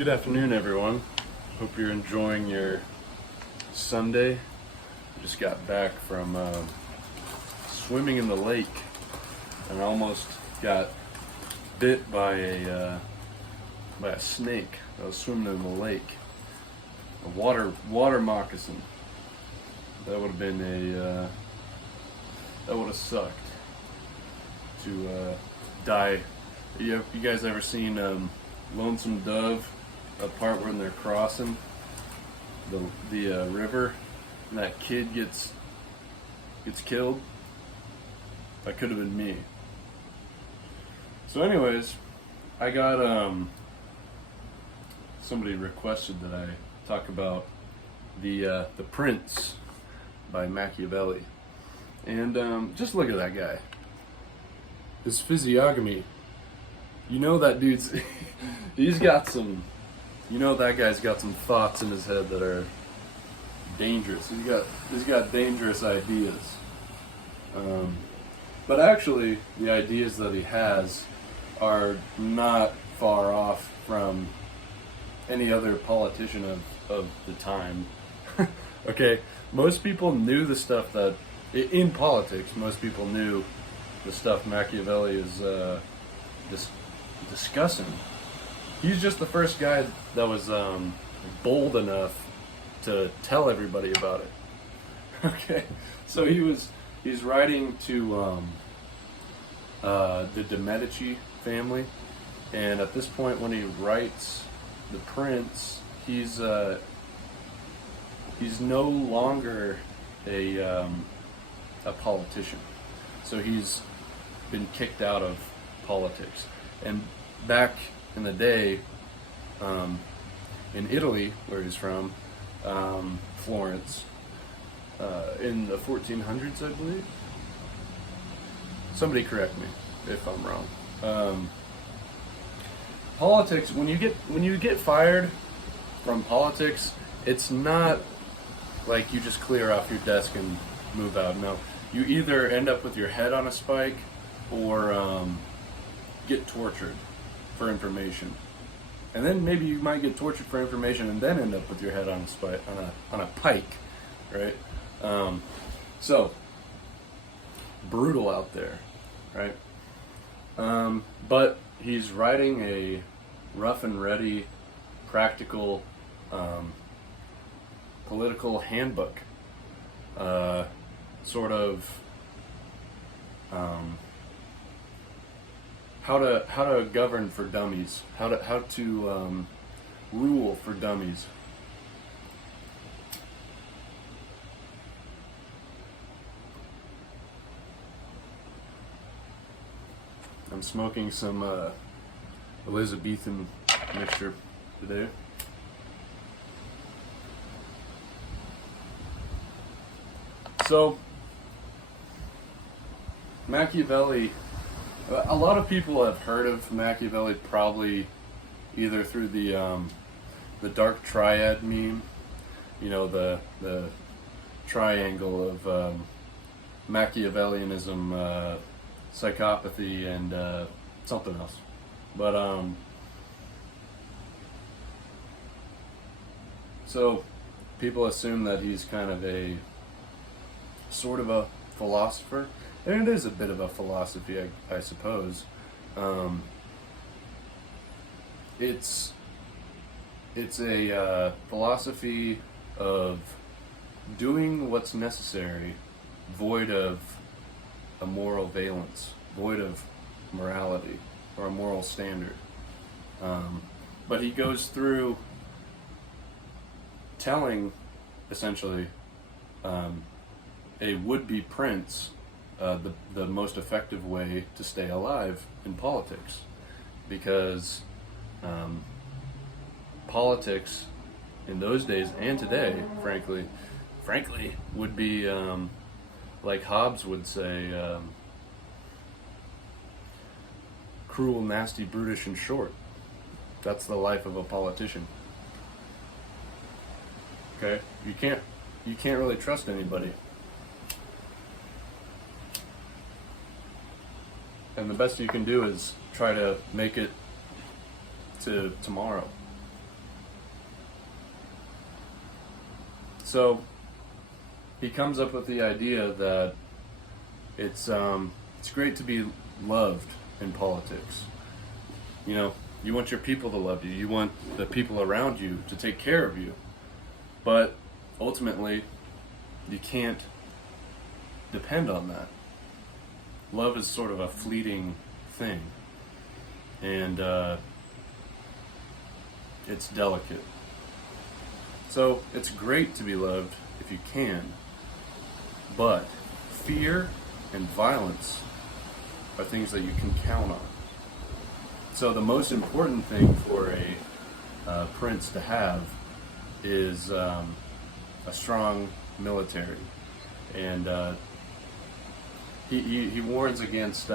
Good afternoon, everyone. Hope you're enjoying your Sunday. I just got back from swimming in the lake and almost got bit by a snake. I was swimming in the lake. A water moccasin. That would have been that would have sucked to die. You guys ever seen Lonesome Dove? A part when they're crossing the river and that kid gets killed. That could have been me. So anyways, I got somebody requested that I talk about the Prince by Machiavelli. And just look at that guy. His physiognomy. You know that dude's he's got some, you know that guy's got some thoughts in his head that are dangerous. He's got dangerous ideas. But actually, the ideas that he has are not far off from any other politician of the time. Okay, most people knew the stuff that, in politics, most people knew the stuff Machiavelli is discussing. He's just the first guy that was bold enough to tell everybody about it. Okay, so he's writing to the Medici family, and at this point, when he writes the Prince, he's no longer a politician. So he's been kicked out of politics. And back in the day, in Italy, where he's from, Florence, in the 1400s, I believe. Somebody correct me if I'm wrong. Politics, when you get fired from politics, it's not like you just clear off your desk and move out. No, you either end up with your head on a spike or get tortured for information, and then maybe you might get tortured for information and then end up with your head on a spike, on a pike, right? So brutal out there, right? But he's writing a rough and ready, practical, political handbook, sort of. How to govern for dummies, how to rule for dummies. I'm smoking some Elizabethan mixture today. So Machiavelli. A lot of people have heard of Machiavelli probably either through the dark triad meme, you know, the triangle of Machiavellianism, psychopathy, and something else. But so people assume that he's kind of a sort of a philosopher. And it is a bit of a philosophy, I suppose. It's a philosophy of doing what's necessary, void of a moral valence, void of morality or a moral standard. But he goes through telling, essentially, a would-be prince the most effective way to stay alive in politics, because politics in those days and today, frankly, would be like Hobbes would say, cruel, nasty, brutish, and short. That's the life of a politician. Okay, you can't really trust anybody. And the best you can do is try to make it to tomorrow. So he comes up with the idea that it's great to be loved in politics. You know, you want your people to love you. You want the people around you to take care of you. But ultimately, you can't depend on that. Love is sort of a fleeting thing. And it's delicate. So it's great to be loved if you can. But fear and violence are things that you can count on. So the most important thing for a prince to have is a strong military, and he warns against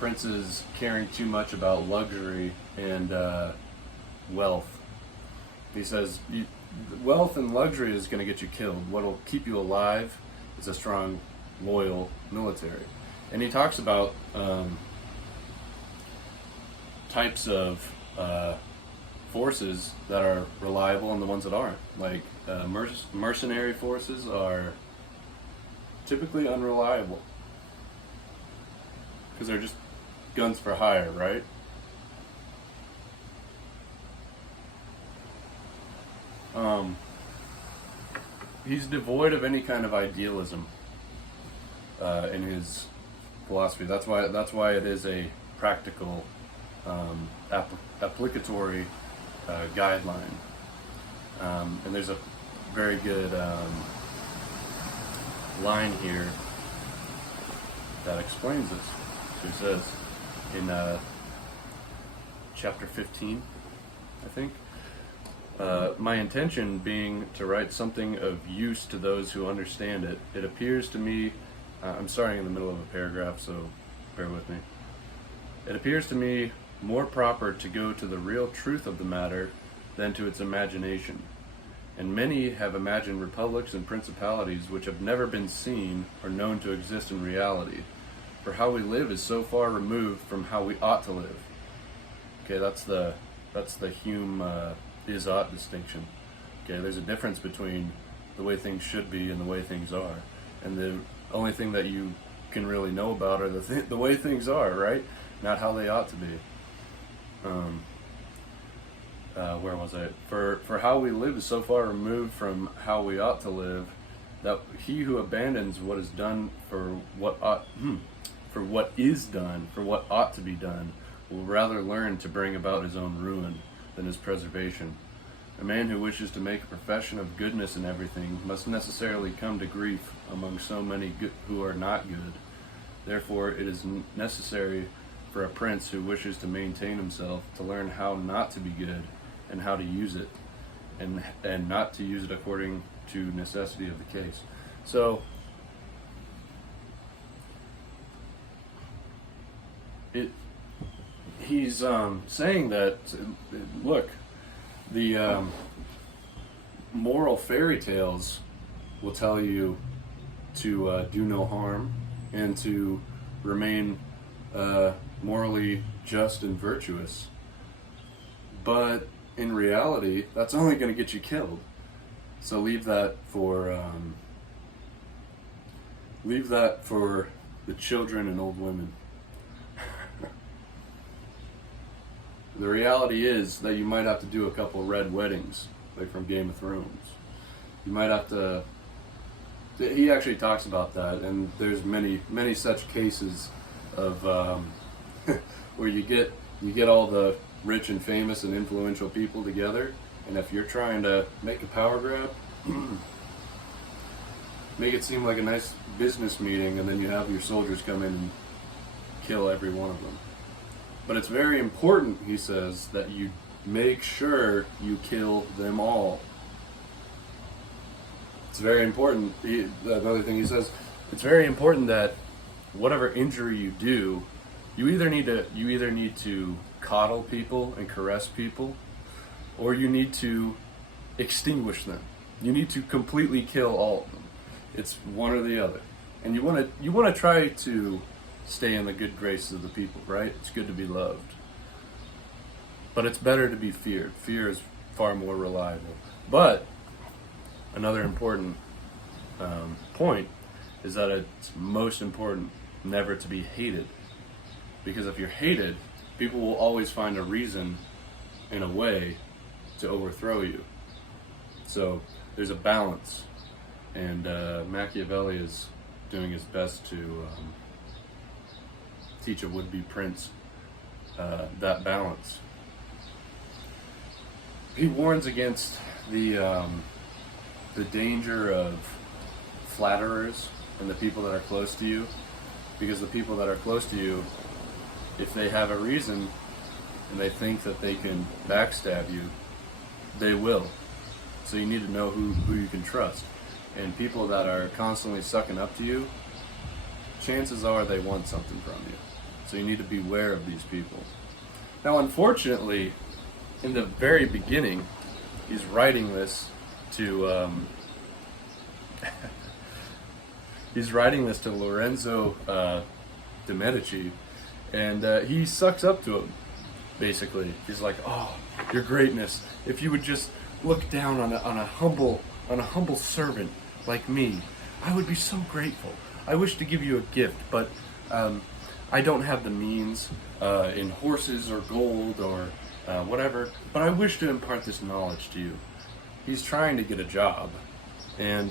princes caring too much about luxury and wealth. He says wealth and luxury is going to get you killed. What'll keep you alive is a strong, loyal military. And he talks about types of forces that are reliable and the ones that aren't. Like mercenary forces are typically unreliable because they're just guns for hire, right? He's devoid of any kind of idealism in his philosophy. That's why it is a practical, applicatory guideline. And there's a very good line here that explains this. It says in chapter 15, I think, my intention being to write something of use to those who understand it, it appears to me, I'm starting in the middle of a paragraph, so bear with me. It appears to me more proper to go to the real truth of the matter than to its imagination. And many have imagined republics and principalities which have never been seen or known to exist in reality. For how we live is so far removed from how we ought to live. Okay, that's the Hume is-ought distinction. Okay, there's a difference between the way things should be and the way things are. And the only thing that you can really know about are the way things are, right? Not how they ought to be. Where was I? For how we live is so far removed from how we ought to live that he who abandons what is done for what ought to be done will rather learn to bring about his own ruin than his preservation. A man who wishes to make a profession of goodness in everything must necessarily come to grief among so many who are not good. Therefore, it is necessary for a prince who wishes to maintain himself to learn how not to be good and how to use it, and not to use it according to necessity of the case. So, he's saying that, look, the moral fairy tales will tell you to do no harm and to remain morally just and virtuous. But in reality, that's only going to get you killed. So leave that for the children and old women. The reality is that you might have to do a couple red weddings, like from Game of Thrones. You might have to. He actually talks about that, and there's many such cases of where you get all the rich and famous and influential people together, and if you're trying to make a power grab, make it seem like a nice business meeting, and then you have your soldiers come in and kill every one of them. But it's very important, he says, that you make sure you kill them all. It's very important. Another thing he says, it's very important that whatever injury you do, you either need to coddle people and caress people, or you need to extinguish them. You need to completely kill all of them. It's one or the other. And you want to try to stay in the good graces of the people, right? It's good to be loved. But it's better to be feared. Fear is far more reliable. But another important point is that it's most important never to be hated. Because if you're hated, people will always find a reason, in a way, to overthrow you. So there's a balance, and Machiavelli is doing his best to teach a would-be prince that balance. He warns against the danger of flatterers and the people that are close to you, because the people that are close to you, if they have a reason and they think that they can backstab you, they will. So you need to know who you can trust. And people that are constantly sucking up to you, chances are they want something from you. So you need to beware of these people. Now, unfortunately, in the very beginning, he's writing this to Lorenzo de Medici, and he sucks up to him. Basically, he's like, "Oh, your greatness! If you would just look down on a humble servant like me, I would be so grateful. I wish to give you a gift, but I don't have the means in horses or gold or whatever. But I wish to impart this knowledge to you." He's trying to get a job, and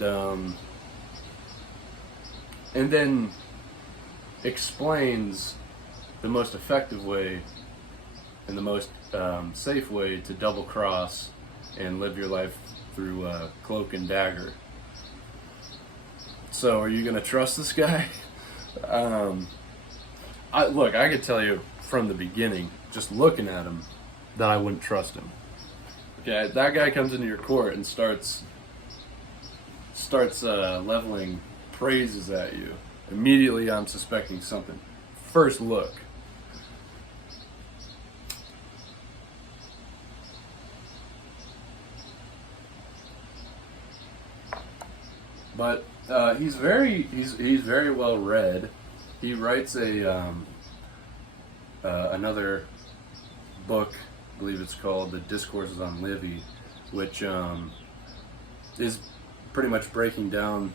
then explains the most effective way and the most safe way to double cross and live your life through cloak and dagger. So, are you going to trust this guy? I could tell you from the beginning, just looking at him, that I wouldn't trust him. Okay, that guy comes into your court and starts leveling praises at you. Immediately, I'm suspecting something. First look. But he's very well read. He writes another book, I believe it's called The Discourses on Livy, which is pretty much breaking down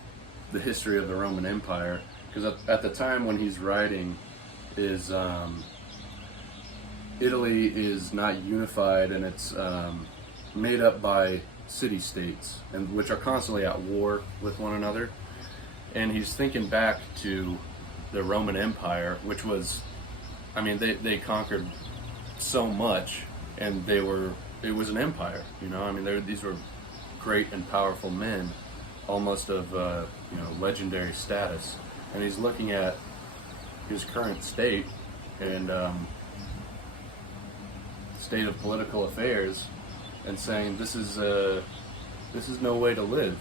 the history of the Roman Empire. Because at the time when he's writing, Italy is not unified, and it's made up by city-states, and which are constantly at war with one another. And he's thinking back to the Roman Empire, which was, they conquered so much, and it was an empire, these were great and powerful men, almost of legendary status. And he's looking at his current state and state of political affairs, and saying this is no way to live,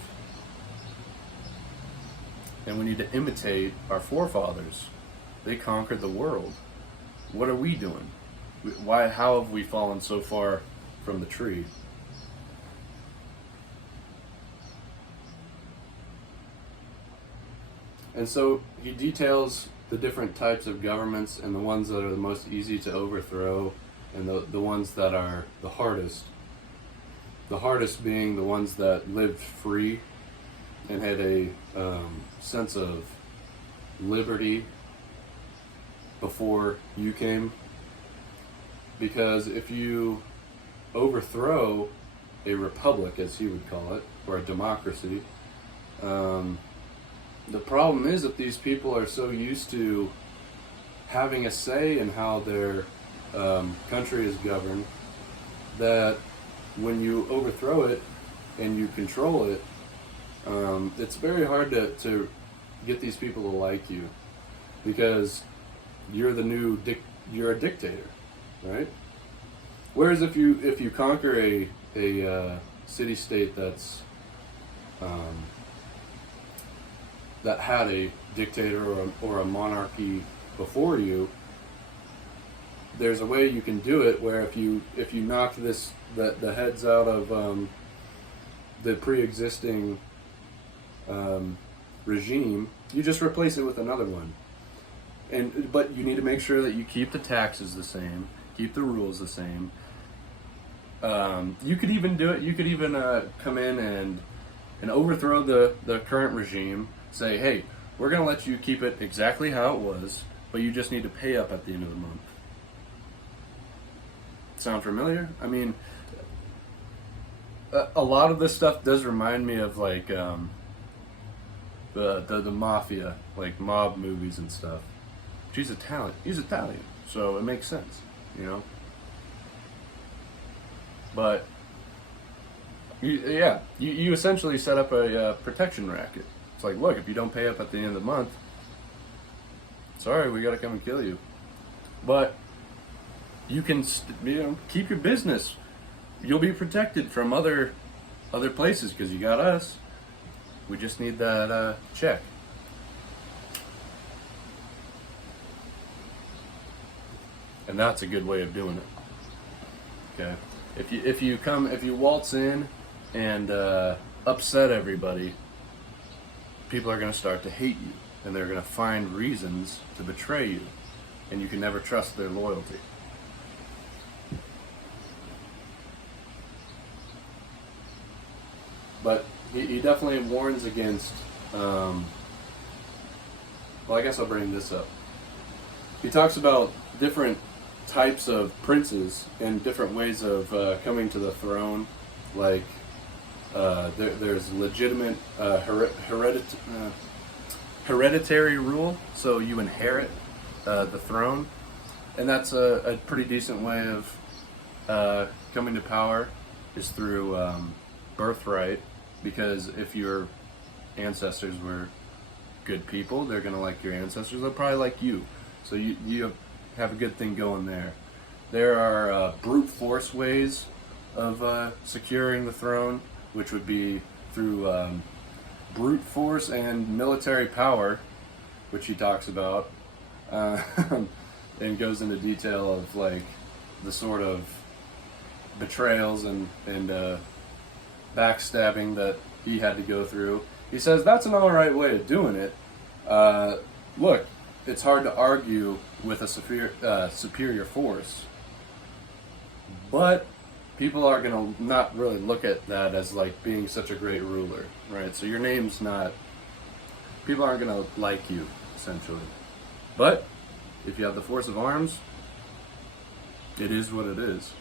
and we need to imitate our forefathers. They conquered the world. What are we doing? How have we fallen so far from the tree? And so he details the different types of governments, and the ones that are the most easy to overthrow, and the ones that are the hardest. The hardest being the ones that lived free and had a sense of liberty before you came. Because if you overthrow a republic, as he would call it, or a democracy, the problem is that these people are so used to having a say in how their country is governed, that when you overthrow it and you control it, it's very hard to get these people to like you, because you're you're a dictator, right? Whereas if you conquer a city-state that's that had a dictator or a monarchy before you, there's a way you can do it where if you knock the heads out of the pre-existing regime, you just replace it with another one. But you need to make sure that you keep the taxes the same, keep the rules the same. You could even do it. You could even come in and and overthrow the current regime. Say, hey, we're going to let you keep it exactly how it was, but you just need to pay up at the end of the month. Sound familiar? I mean, a lot of this stuff does remind me of like the mafia, like mob movies and stuff. She's Italian. He's Italian, so it makes sense, you know. But you essentially set up a protection racket. It's like, look, if you don't pay up at the end of the month, sorry, we got to come and kill you. But you can, keep your business. You'll be protected from other places because you got us. We just need that check. And that's a good way of doing it. Okay, if you waltz in and upset everybody, people are going to start to hate you, and they're going to find reasons to betray you, and you can never trust their loyalty. But he definitely warns against, well, I guess I'll bring this up. He talks about different types of princes and different ways of coming to the throne. Like, there's legitimate hereditary rule, so you inherit the throne. And that's a pretty decent way of coming to power, is through birthright. Because if your ancestors were good people, they're going to like your ancestors. They'll probably like you. So you have a good thing going there. There are brute force ways of securing the throne, which would be through brute force and military power, which he talks about, and goes into detail of like the sort of betrayals and backstabbing that he had to go through. He says that's an alright way of doing it. Look, it's hard to argue with a superior force, but people are going to not really look at that as like being such a great ruler, right? So your name's not, people aren't going to like you, essentially. But if you have the force of arms, it is what it is.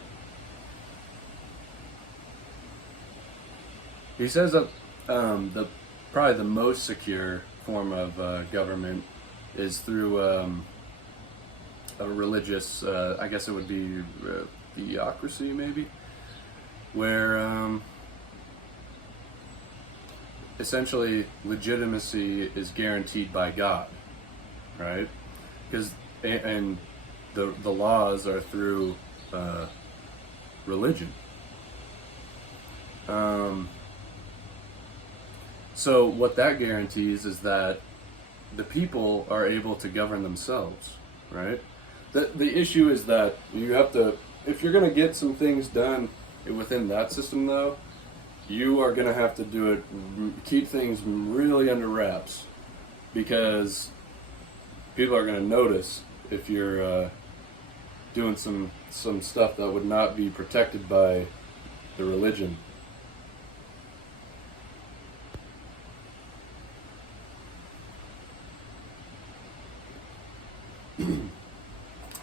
He says that probably the most secure form of government is through a religious, I guess it would be theocracy, maybe, where essentially legitimacy is guaranteed by God, right? Because and the laws are through religion. So what that guarantees is that the people are able to govern themselves, right? The issue is that you have to, if you're going to get some things done within that system, though, you are going to have to do it, keep things really under wraps, because people are going to notice if you're doing some stuff that would not be protected by the religion.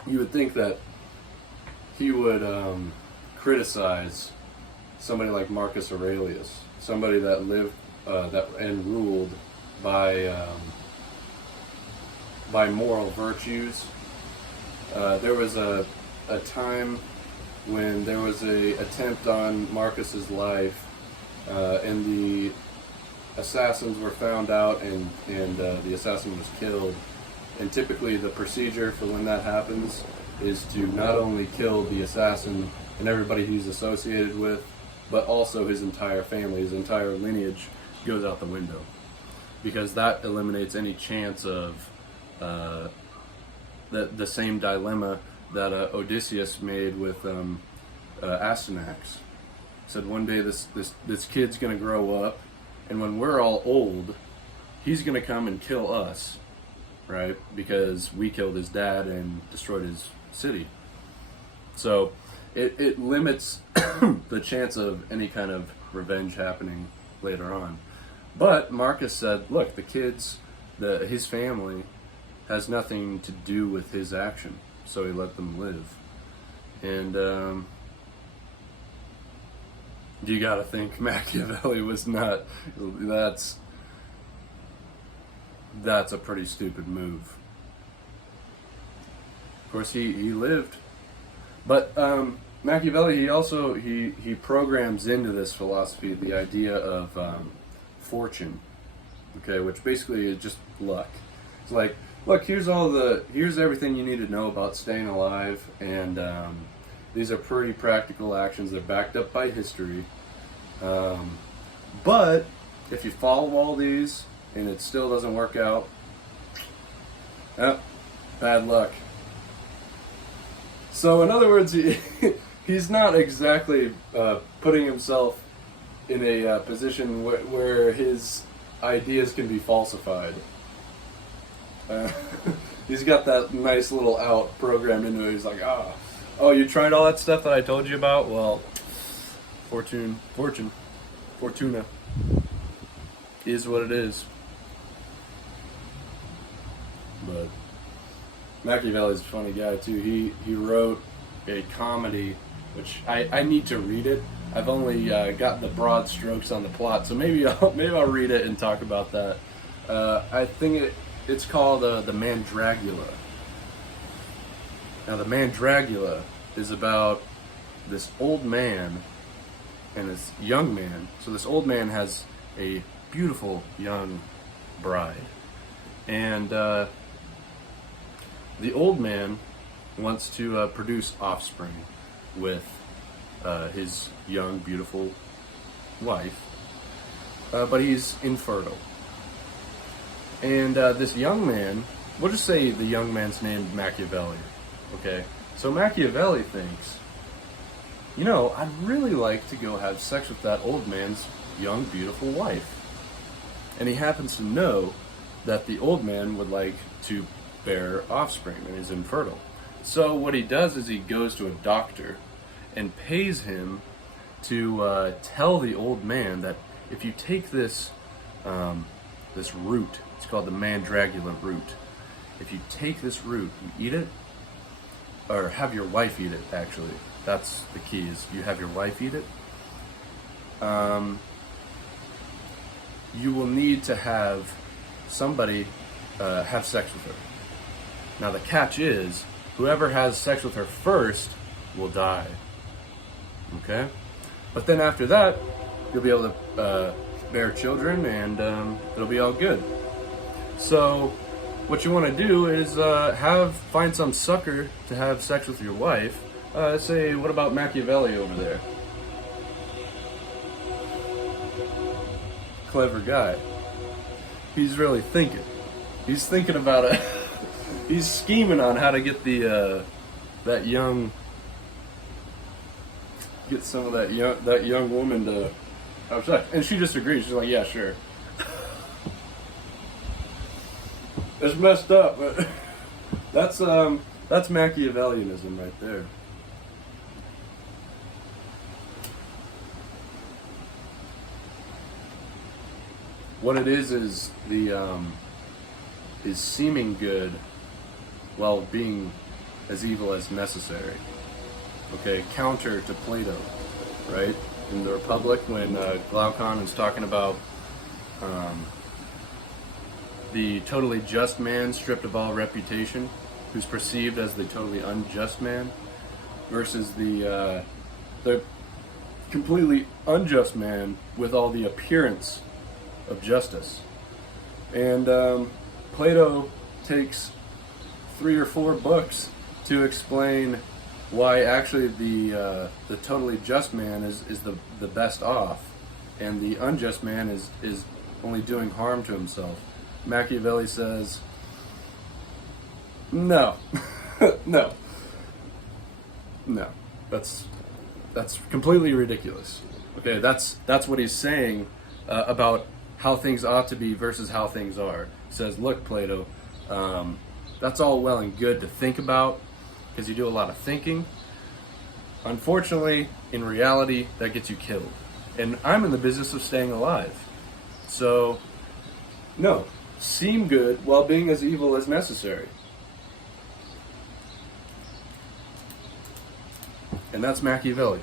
You would think that he would criticize somebody like Marcus Aurelius, somebody that lived and ruled by moral virtues. There was a time when there was a attempt on Marcus's life, and the assassins were found out, and the assassin was killed. And typically the procedure for when that happens is to not only kill the assassin and everybody he's associated with, but also his entire family, his entire lineage goes out the window. Because that eliminates any chance of the same dilemma that Odysseus made with Astyanax. He said one day this kid's going to grow up, and when we're all old, he's going to come and kill us. Right? Because we killed his dad and destroyed his city. So it limits the chance of any kind of revenge happening later on. But Marcus said, look, the kids, his family, has nothing to do with his action, so he let them live. And you gotta think Machiavelli was not, that's a pretty stupid move. Of course, he lived. But Machiavelli, he programs into this philosophy the idea of fortune, okay, which basically is just luck. It's like, look, here's everything you need to know about staying alive, and these are pretty practical actions. They're backed up by history. But if you follow all these and it still doesn't work out, bad luck. So in other words, he's not exactly putting himself in a position where his ideas can be falsified. He's got that nice little out programmed into it. He's like, oh, you tried all that stuff that I told you about? Well, fortuna is what it is. But Machiavelli's a funny guy too. He wrote a comedy, which I need to read it. I've only got the broad strokes on the plot, so maybe I'll read it and talk about that. I think it's called the Mandragula. Now the Mandragula is about this old man and this young man. So this old man has a beautiful young bride, and the old man wants to produce offspring with his young, beautiful wife, but he's infertile. And this young man, we'll just say the young man's named Machiavelli, okay? So Machiavelli thinks, I'd really like to go have sex with that old man's young, beautiful wife. And he happens to know that the old man would like to bear offspring and is infertile. So what he does is he goes to a doctor and pays him to tell the old man that if you take this root, it's called the Mandragula root. If you take this root and eat it, or have your wife eat it, actually, that's the key, is you have your wife eat it, you will need to have somebody have sex with her. Now the catch is, whoever has sex with her first will die. Okay? But then after that, you'll be able to bear children, and it'll be all good. So what you want to do is find some sucker to have sex with your wife. Say, what about Machiavelli over there? Clever guy. He's really thinking. He's thinking about it. He's scheming on how to get get some of that young woman to have sex, and she just agrees. She's like, yeah, sure. It's messed up, but that's Machiavellianism right there. What it is seeming good while being as evil as necessary. Okay, counter to Plato, right? In the Republic, when Glaucon is talking about the totally just man stripped of all reputation, who's perceived as the totally unjust man, versus the completely unjust man with all the appearance of justice. And Plato takes 3 or 4 books to explain why actually the totally just man is the best off, and the unjust man is only doing harm to himself. Machiavelli says, no, no, that's completely ridiculous. Okay, that's what he's saying about how things ought to be versus how things are. He says, look, Plato, that's all well and good to think about, because you do a lot of thinking. Unfortunately, in reality, that gets you killed. And I'm in the business of staying alive. So, no. Seem good while being as evil as necessary. And that's Machiavelli.